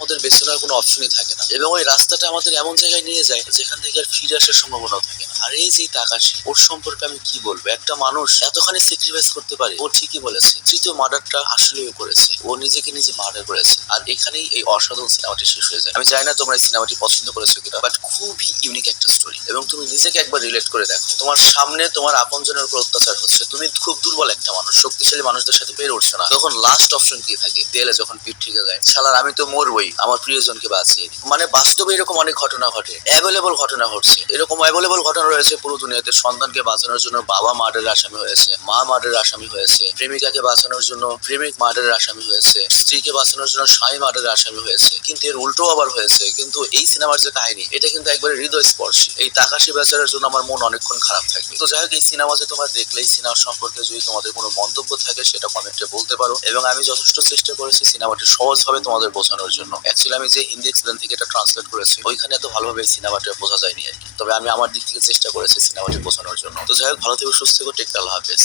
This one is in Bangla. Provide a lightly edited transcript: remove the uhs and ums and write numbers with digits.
আমাদের বেছে নেওয়ার কোনো অপশনই থাকে না, এবং ওই রাস্তাটা আমাদের এমন জায়গায় নিয়ে যায় যেখান থেকে আর ফিরে আসার সম্ভাবনাও থাকে না। আর এই যে তাকাশি, ওর সম্পর্কে আমি কি বলবো? একটা মানুষ এতখানি স্যাক্রিফাইস করতে পারে। ও ঠিকই বলেছে, তৃতীয় মার্ডারটা আসলেও করেছে, ও নিজেকে নিজে মার্ডার করেছে। আর এখানেই এই অসাধারণ সিনেমাটি শেষ হয়ে যায়। আমি জানি না তোমরা এই সিনেমাটি পছন্দ করেছো কিনা, বাট খুবই ইউনিক একটা স্টোরি, এবং তুমি নিজেকে একবার রিলেট করে দেখো। তোমার সামনে তোমার আপনজনের উপর অত্যাচার হচ্ছে, তুমি খুব দুর্বল একটা মানুষ, শক্তিশালী মানুষদের সাথে পেরে উঠছো না, তখন লাস্ট অপশন কি থাকে? দেয়ালে যখন পিঠ থেকে যায়, শালার আমি তো মরবই, আমার প্রিয়জনকে বাঁচিয়ে দিই। মানে বাস্তবে এরকম অনেক ঘটনা ঘটে, অ্যাভেলেবল ঘটনা ঘটছে। এরকম অ্যাভেলেবল ঘটনা রয়েছে পুরো দুনিয়াতে। সন্তানকে বাঁচানোর জন্য বাবা মার্ডারের আসামি হয়েছে, মা মার্ডারের আসামি হয়েছে, প্রেমিকাকে বাঁচানোর জন্য প্রেমিক মার্ডারের আসামি হয়েছে, স্ত্রীকে বাঁচানোর জন্য স্বামী মার্ডারের আসামি হয়েছে। কিন্তু এর উল্টো আবার হয়েছে। কিন্তু এই সিনেমার যে কাহিনী, এটা কিন্তু একবারে হৃদয়স্পর্শী। এই তাকাশি বেচারার জন্য আমার মন অনেকক্ষণ খারাপ থাকবে। তো যাই হোক, এই সিনেমা যে তোমরা দেখলে, এই সিনেমা সম্পর্কে যদি তোমাদের কোনো মন্তব্য থাকে সেটা কমেন্টে বলতে পারো, এবং আমি যথেষ্ট চেষ্টা করেছি সিনেমাটি সহজভাবে তোমাদের বোঝানোর জন্য। অ্যাকচুয়ালি আমি যে হিন্দি এক্সিডেন্ট থেকে এটা ট্রান্সলেট করেছি, ওইখানে এত ভালোভাবে এই সিনেমাটা বোঝা যায়নি আর কি। তবে আমি আমার দিক থেকে চেষ্টা করেছি সিনেমাটি বোঝানোর জন্য। তো যাই হোক, ভালো থেকো, সুস্থ থেকো, টেক কেয়ার, আল্লাহ হাফেজ।